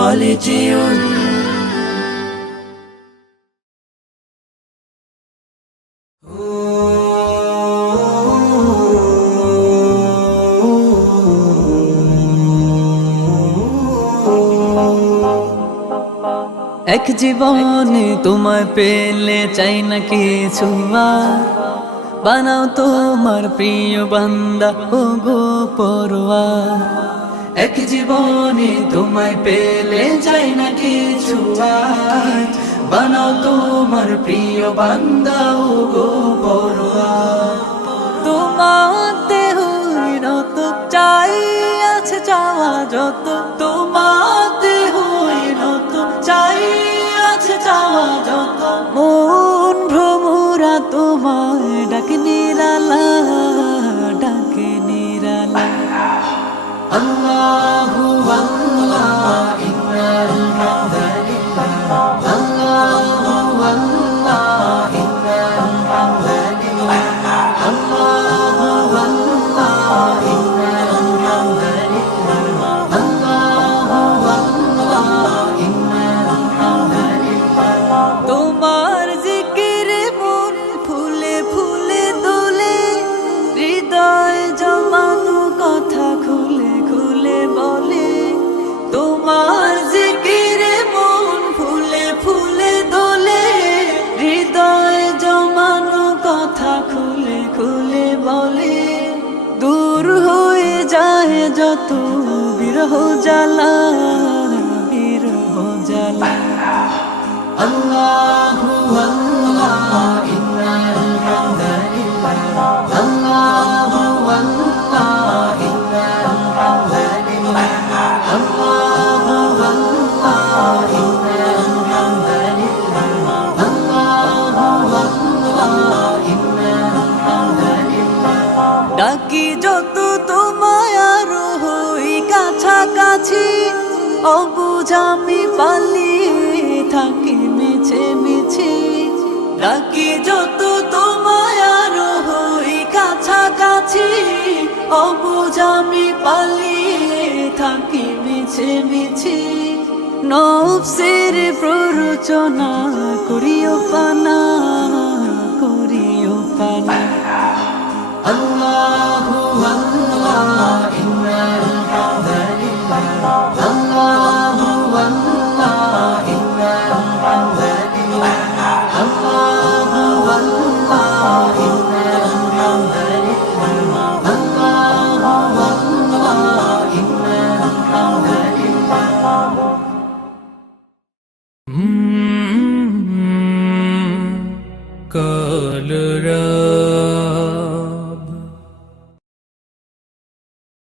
خالدون এক জীবনে তোমায় পেলে চাই না কিছু আর বানাও তোমার প্রিয় বান্দা ও গো পরওয়ার এক জীবনে তোমায় পেলে চাই না কিছু আর বানাও তোমার প্রিয় বান্দা ও গো পরওয়ার তোমাতে হই নত চাই আছে চাওয়া যত তোমাতে হই নত চাই আছে চাওয়া যত মন ভ্রমরা তোমায় ডাকে নিরালা ডাকে নিরালা আল্লাহু আল্লাহ ইন্নাল হামদালিল্লাহ আল্লাহু আল্লাহ ইন্নাল হামদালিল্লাহ আল্লাহু আল্লাহ ইন্নাল হামদালিল্লাহ আল্লাহু আল্লাহ ইন্নাল হামদালিল্লাহ তোমার জিকিরে মন ফুলে ফুলে দোলে হৃদয় জমানো কথা খুলে খুলে বলে তোমার জিকিরে মন ফুলে ফুলে দোলে হৃদয় জমানো কথা খুলে খুলে বলে দূর হয়ে যায় যত বিরহ জ্বালা বিরহ জ্বালা আল্লাহু আল্লাহ ইন্নাল হামদালিল্লাহ আল্লাহু আল্লাহ ইন্নাল হামদালিল্লাহ আল্লাহু আল্লাহ ইন্নাল হামদালিল্লাহ আল্লাহু আল্লাহ ইন্নাল হামদালিল্লাহ ডাকি যত তোমায় আরো হই কাছাকাছি অবুঝ আমি পালিয়ে থাকি মিছে মিছে ডাকি যত তোমায় আরো হই কাছাকাছি অবুঝ আমি পালিয়ে থাকি মিছে মিছে নফসের প্ররোচনা করিও পানা করিও পানা আল্লাহু আল্লাহ ইন্নাল হামদালিল্লাহ আল্লাহু আল্লাহ ইন্নাল হামদালিল্লাহ আল্লাহু আল্লাহ ইন্নাল হামদালিল্লাহ আল্লাহু আল্লাহ ইন্নাল হামদালিল্লাহ কলরা